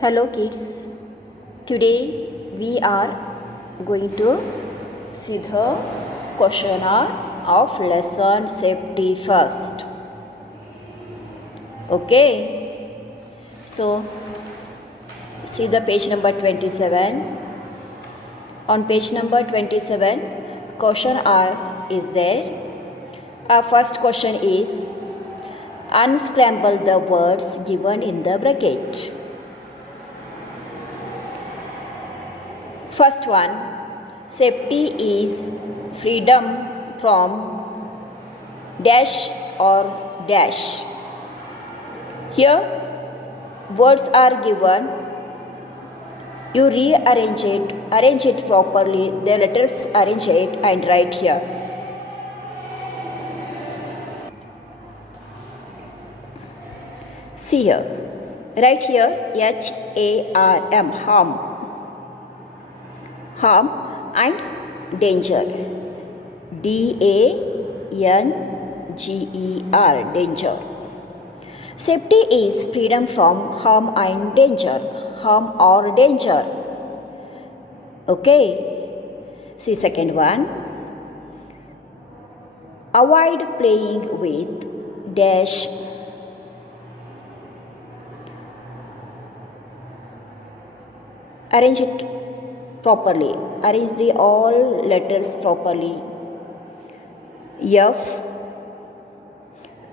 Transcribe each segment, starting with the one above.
Hello kids, today we are going to see the questionnaire of lesson safety first. Okay, so see the page number 27. On page number 27, questionnaire is there. Our first question is unscramble the words given in the bracket. First one, safety is freedom from dash or dash. Here, words are given. You arrange it properly. The letters arrange it and write here. See here. Write here HARM, harm and danger. DANGER, danger. Safety is freedom from harm and danger. Harm or danger. Okay. See second one. Avoid playing with dash. Arrange it properly. Arrange the all letters properly. F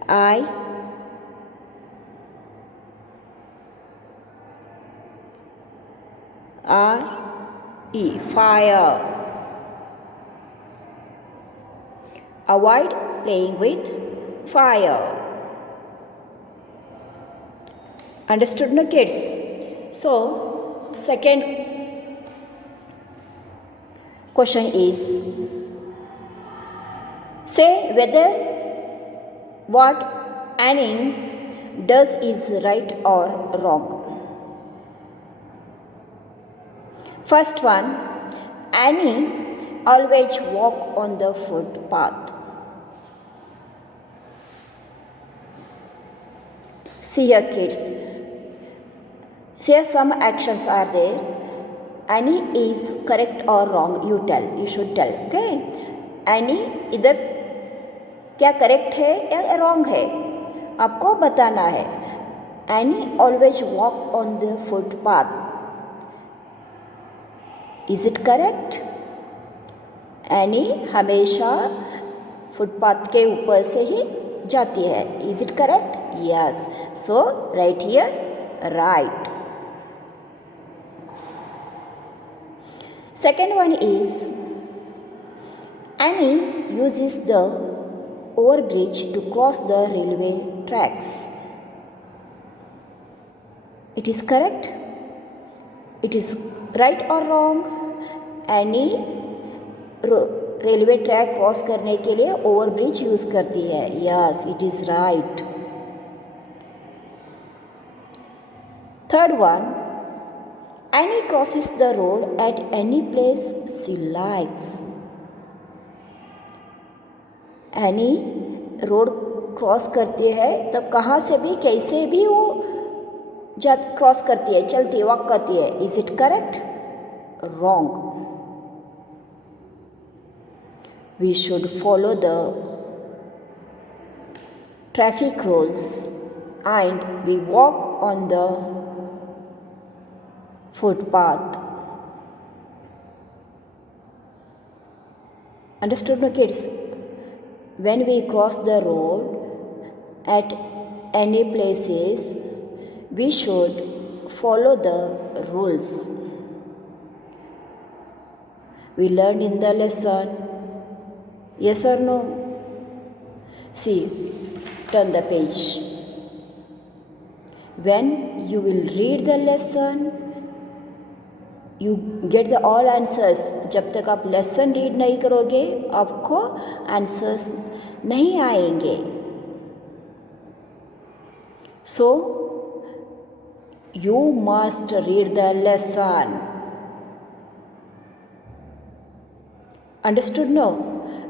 I R E, fire. Avoid playing with fire. Understood, no kids? So, second question is, say whether what Annie does is right or wrong. First one, Annie always walk on the footpath. See here kids. Here some actions are there. Annie is correct or wrong, you tell, you should tell, okay? Annie इधर क्या correct है या wrong है आपको बताना है. Annie always walk on the footpath. Is it correct? Annie हमेशा footpath के ऊपर से ही जाती है. Is it correct? Yes. So right here, right. Second one is Annie uses the overbridge to cross the railway tracks. It is correct? It is right or wrong? Annie railway track cross करने के लिए overbridge use करती है. Yes, it is right. Third one, Annie crosses the road at any place she likes. Annie road cross करती है तब कहाँ से भी कैसे भी वो क्रॉस करती है, चलती है, वॉक करती है. Is it correct? Wrong. We should follow the traffic rules and we walk on the footpath. Understood, no kids? When we cross the road at any places, we should follow the rules we learned in the lesson. Yes or no? See, turn the page. When you will read the lesson, you get the all answers. जब तक आप lesson read नहीं करोगे आपको answers नहीं आएंगे. So you must read the lesson. Understood? No?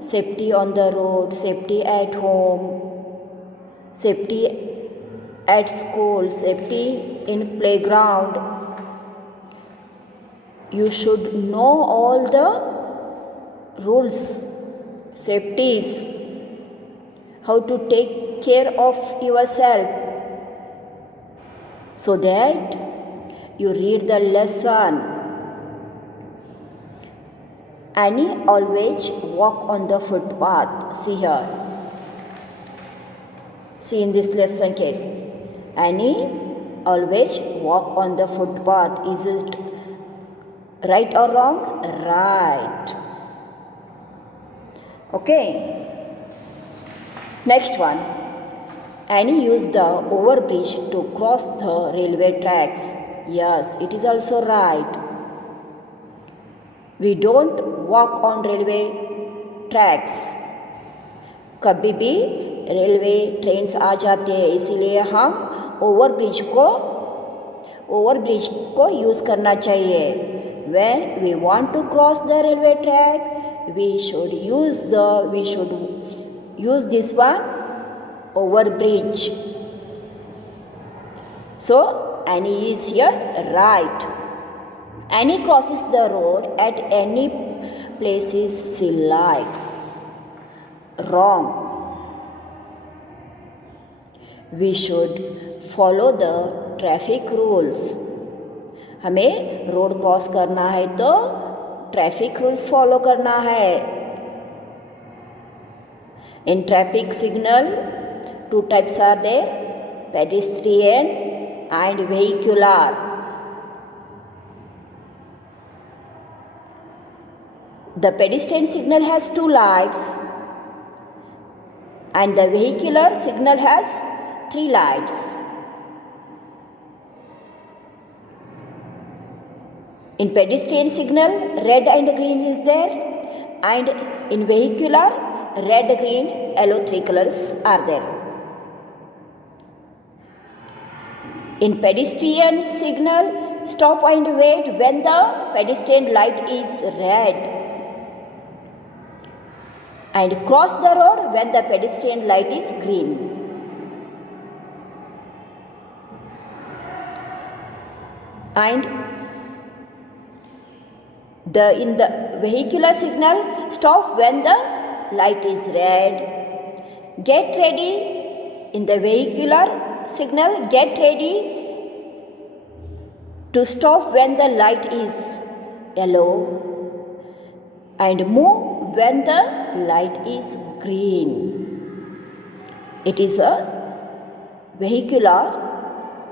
Safety on the road, safety at home, safety at school, safety in playground, you should know all the rules, safeties, how to take care of yourself, so that you read the lesson. Annie always walk on the footpath. See here. See in this lesson, kids. Annie always walk on the footpath. Is it right or wrong? Right. Okay. Next one. Annie used the overbridge to cross the railway tracks. Yes, it is also right. We don't walk on railway tracks. कभी भी railway trains आ जाते हैं, इसीलिए हम overbridge को use करना चाहिए. When we want to cross the railway track, we should use this one, overbridge. So Annie is here right. Annie crosses the road at any places she likes. Wrong. We should follow the traffic rules. हमें road cross करना है तो traffic rules follow करना है. In traffic signal, two types are there, pedestrian and vehicular. The pedestrian signal has two lights and the vehicular signal has three lights. In pedestrian signal, red and green is there, and in vehicular, red, green, yellow, three colors are there. In pedestrian signal, stop and wait when the pedestrian light is red, and cross the road when the pedestrian light is green. And in the vehicular signal, stop when the light is red. Get ready. In the vehicular signal, get ready to stop when the light is yellow and move when the light is green. It is a vehicular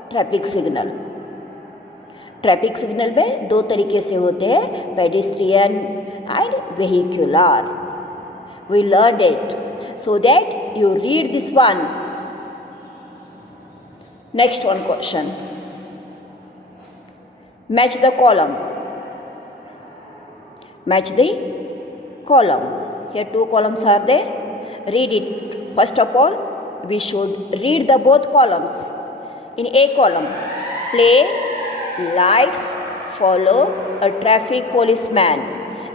traffic signal. Traffic signal में दो तरीके से होते हैं, pedestrian and vehicular. We learn it so that you read this one. Next one question. Match the column. Match the column. Here two columns are there. Read it. First of all, we should read the both columns. In A column, play, lights, follow a traffic policeman.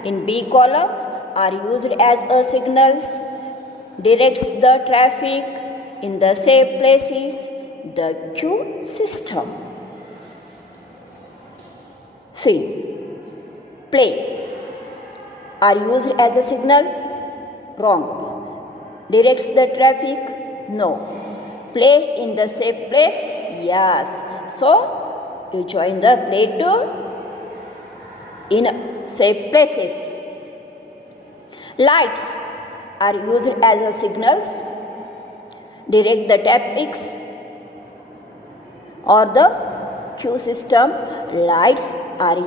In B column, are used as a signals, directs the traffic in the safe places, the queue system. See, play are used as a signal. Wrong. Directs the traffic. No. Play in the safe place. Yes. So you join the play too in safe places. Lights are used as a signals, direct the traffic or the queue system. Lights are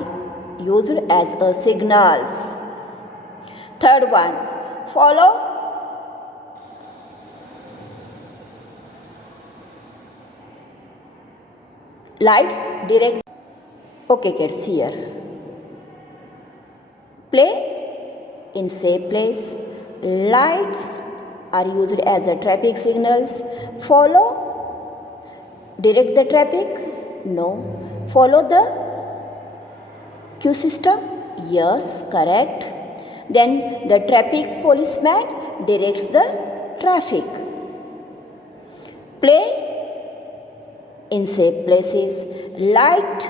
used as a signals. Third one, follow. Lights direct. Okay kids, here. Play in safe place. Lights are used as a traffic signals. Follow. Direct the traffic. No. Follow the queue system. Yes, correct. Then the traffic policeman directs the traffic. Play in safe places. Light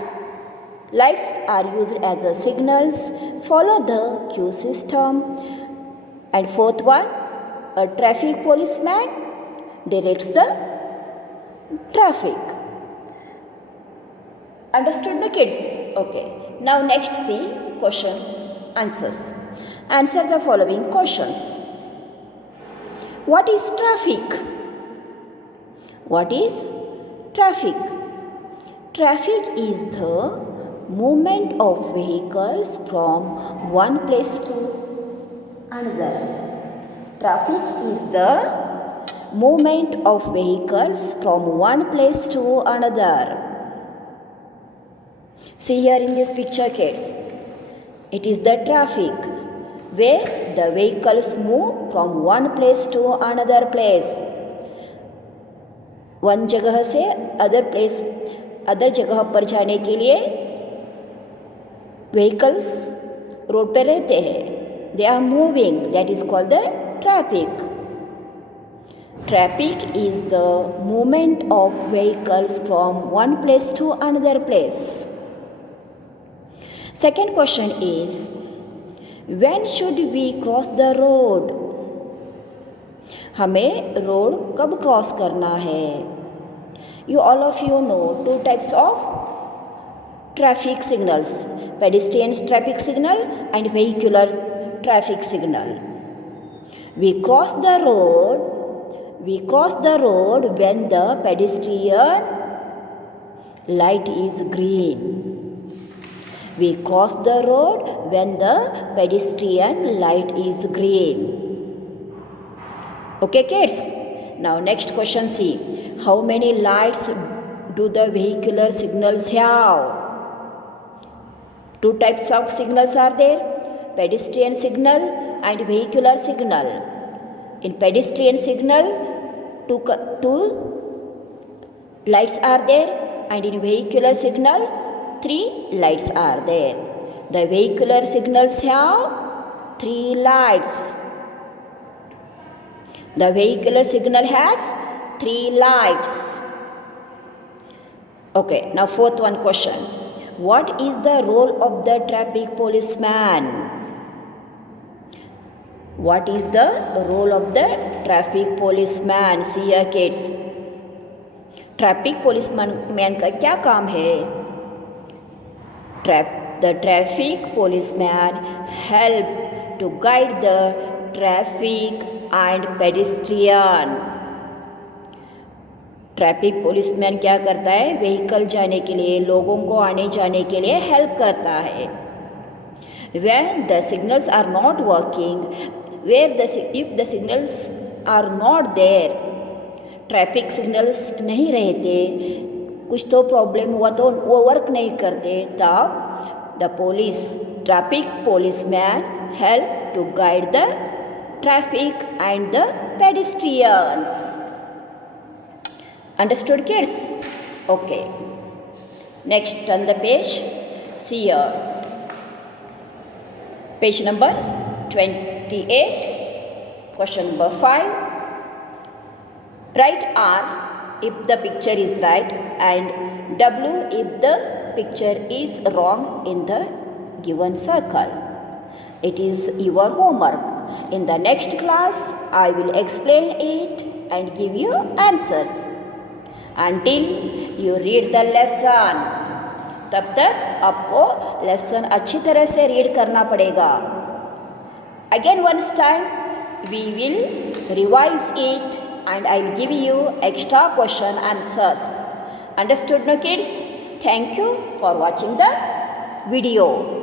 Lights are used as a signals. Follow the queue system. And fourth one, a traffic policeman directs the traffic. Understood, no kids? Okay. Now next see question answers. Answer the following questions. What is traffic? What is traffic? Traffic is the movement of vehicles from one place to another. Traffic is the movement of vehicles from one place to another. See here in this picture, kids. It is the traffic where the vehicles move from one place to another place. One जगह से other जगह पर जाने के लिए vehicles road पर रहते हैं. They are moving. That is called the traffic. Traffic is the movement of vehicles from one place to another place. Second question is, when should we cross the road? हमें road कब cross करना है? You all of you know two types of traffic signals: pedestrian traffic signal and vehicular traffic signal. We cross the road when the pedestrian light is green. We cross the road when the pedestrian light is green. Okay, kids? Now next question, see. How many lights do the vehicular signals have? Two types of signals are there: pedestrian signal and vehicular signal. In pedestrian signal, two lights are there, and in vehicular signal, 3 lights are there. The vehicular signals have 3 lights. The vehicular signal has 3 lights. Okay, now fourth one question. What is the role of the traffic policeman? What is the role of the traffic policeman? See here, kids. Traffic policeman का क्या काम है? The traffic policeman help to guide the traffic and pedestrian. Traffic policeman क्या करता है? Vehicle जाने के लिए, लोगों को आने जाने के लिए हेल्प करता है. When the signals are not working, if the signals are not there, traffic signals नहीं रहते, कुछ तो प्रॉब्लम हुआ तो वो वर्क नहीं करते, तब the traffic policeman help to guide the traffic and the pedestrians. Understood, kids? Okay. Next, turn the page. See here. Page number 28. Question number 5. Write R if the picture is right and W if the picture is wrong in the given circle. It is your homework. In the next class, I will explain it and give you answers. Until you read the lesson, तब तक आपको lesson अच्छी तरह से read करना पड़ेगा. Again once time, we will revise it and I will give you extra question answers. Understood, no kids? Thank you for watching the video.